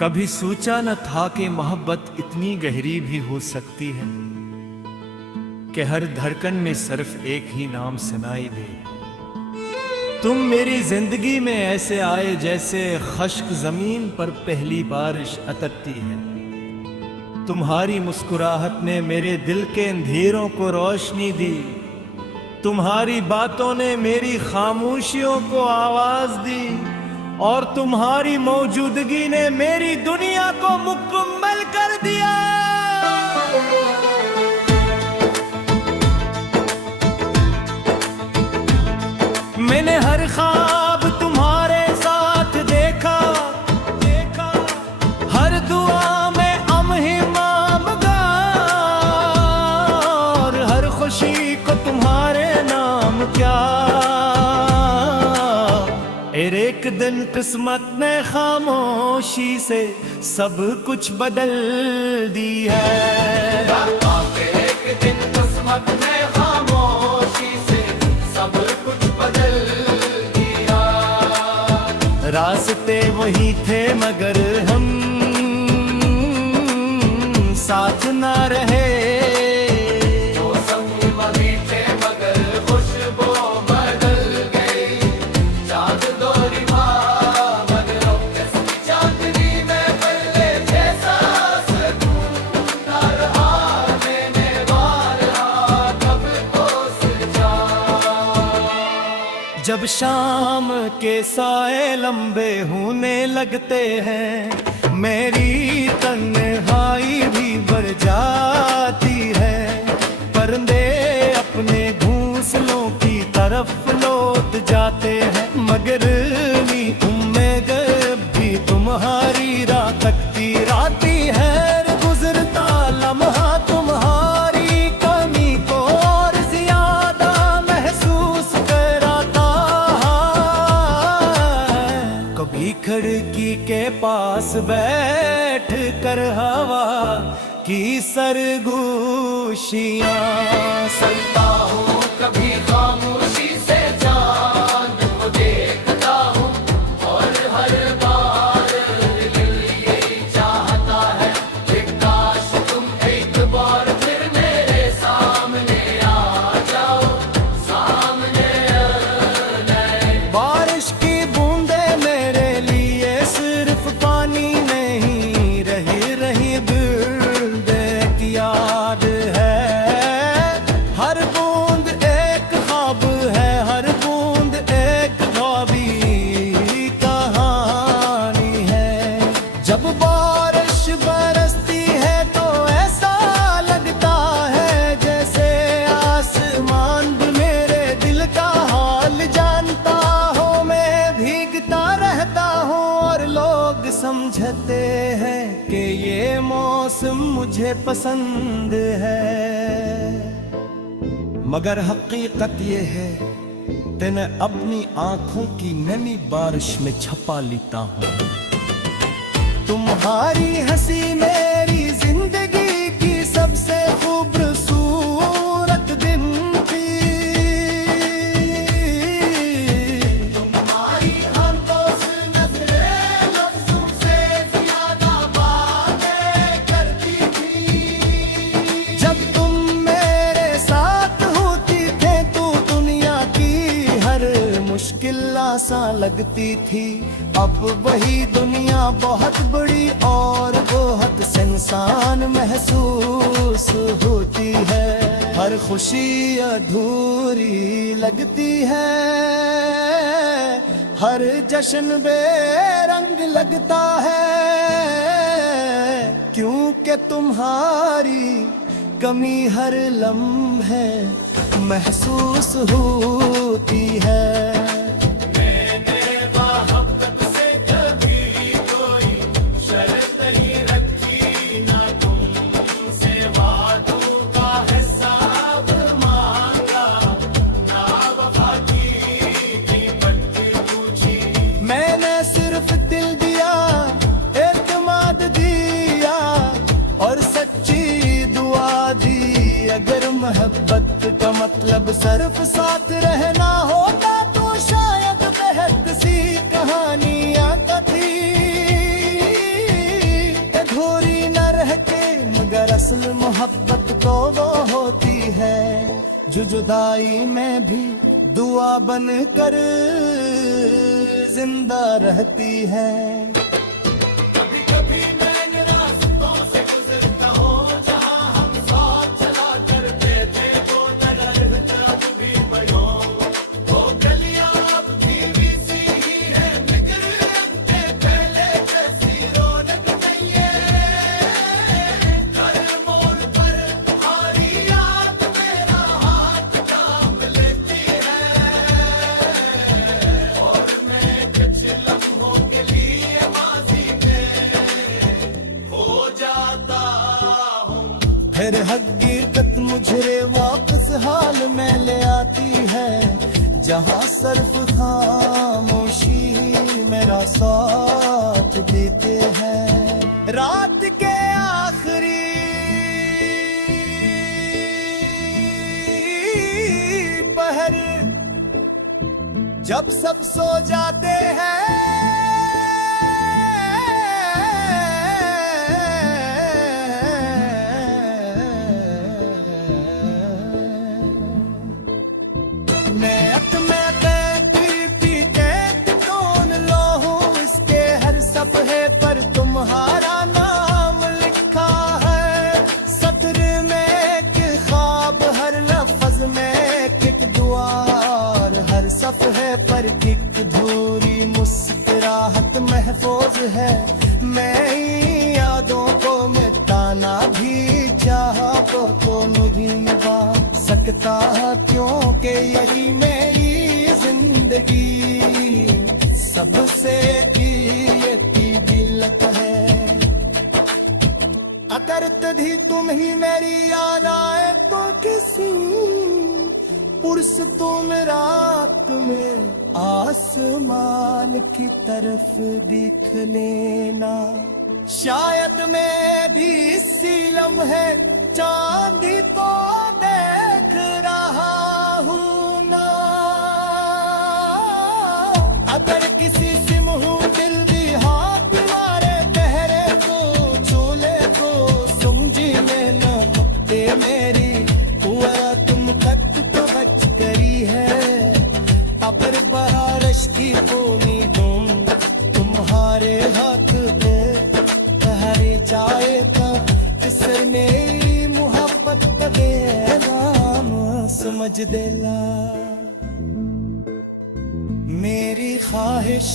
कभी सोचा न था कि मोहब्बत इतनी गहरी भी हो सकती है कि हर धड़कन में सिर्फ एक ही नाम सुनाई दे। तुम मेरी जिंदगी में ऐसे आए जैसे खश्क जमीन पर पहली बारिश अतरती है। तुम्हारी मुस्कुराहट ने मेरे दिल के अंधेरों को रोशनी दी। तुम्हारी बातों ने मेरी खामोशियों को आवाज दी और तुम्हारी मौजूदगी ने मेरी दुनिया को मुकम्मल कर दिया। मैंने हर ख्वाब तुम्हारे साथ देखा, हर दुआ में मांगा और हर खुशी को तुम्हारे नाम क्या। एक दिन किस्मत ने खामोशी से सब कुछ बदल दी है। एक दिन किस्मत ने खामोशी से सब कुछ बदल दिया। रास्ते वही थे मगर हम साथ ना रहे। जब शाम के साए लंबे होने लगते हैं, मेरी तन्हाई भी बढ़ जाती है। परिंदे अपने घोंसलों की तरफ लौट जाते हैं, मगर उम्मीद भी तुम्हारी राह तकती रहती है। गुजरता लम्हा तुम्हारी कमी को और ज्यादा महसूस कराता है। कभी खिड़की के पास बैठ कर हवा की सरगोशियां सुनता हूँ, कभी खामोशी से चांद को देखता हूँ और हर बार दिल यही चाहता है कि काश तुम एक बार फिर मेरे सामने आ जाओ, सामने बारिश की बूंदे मेरे लिए सिर्फ पानी नहीं रही, दिल एक याद है। हर बूंद एक ख्वाब है, हर बूंद एक ख्वाबी कहानी है। जब बारिश बरसती है तो ऐसा लगता है जैसे आसमान भी मेरे दिल का हाल जानता हो। मैं भीगता रहता हूँ और लोग समझते हैं कि ये मौसम मुझे पसंद है, मगर हकीकत ये है कि मैं अपनी आंखों की नमी बारिश में छपा लेता हूँ। तुम्हारी हंसी मेरी जिंदगी की सबसे खूबसूरत दिन थी। तुम्हारी खामोश नज़रें लफ्ज़ों से ज़्यादा बातें करती थी। जब तुम मेरे साथ होती थे तो दुनिया की हर मुश्किल आसान लगती थी। अब वही दुनिया बहुत बड़ी और बहुत इंसान महसूस होती है। हर खुशी अधूरी लगती है, हर जश्न बेरंग लगता है, क्योंकि तुम्हारी कमी हर लम्हे महसूस होती है। मैंने सिर्फ दिल दिया, एतमाद दिया और सच्ची दुआ दी। अगर मोहब्बत का मतलब सिर्फ साथ रहना होता तो शायद बेहद सी कहानियां कथी। होती है, जो जुदाई में भी दुआ बन कर जिंदा रहती है। कभी कभी मैं इन रास्तों से गुजरता हूँ जहाँ हम साथ चला करते थे, वो दरख्त अब भी बड़ो, वो गलियाँ अब भी सी ही है, बिखर के पहले जैसी रौनक नहीं है। हर मोड़ पर तुम्हारी याद मेरा हाथ थाम लेती है, और मैं कुछ लम्हों के लिए माजी में हो जाता हूँ। फिर हकीकत मुझे वापस हाल में ले आती है, जहाँ सिर्फ खामोशी मेरा साथ देते हैं। रात के आखिरी पहर जब सब सो जाते हैं, नैत में पीते कौन लो हूँ, इसके हर सफ़े पर तुम्हारा नाम लिखा है। सत्र में एक ख्वाब, हर लफ्ज में एक दुआ, हर सफ़े पर एक धूरी मुस्कुराहट महफूज है। मैं यादों को मिटाना भी चाहा तो नहीं निभा सकता, क्योंकि यही मेरी जिंदगी सबसे की दिलक है। अगर तभी तुम ही मेरी याद आए तो किसी पुरसतून रात में आसमान की तरफ देख लेना। शायद मैं भी इसी लम्हे चांदी को देख रहा हूँ ना। अगर किसी से मुँह दिल भी हाथ मारे पहरे तो चूल्हे को समझी लेना, ते मेरी हुआ तुम तक तो बच करी है। अबर बारिश की बूंदी तुम्हारे हाथ पे तहरे चाहे तो किसने मोहब्बत दे नाम समझ देला। मेरी ख्वाहिश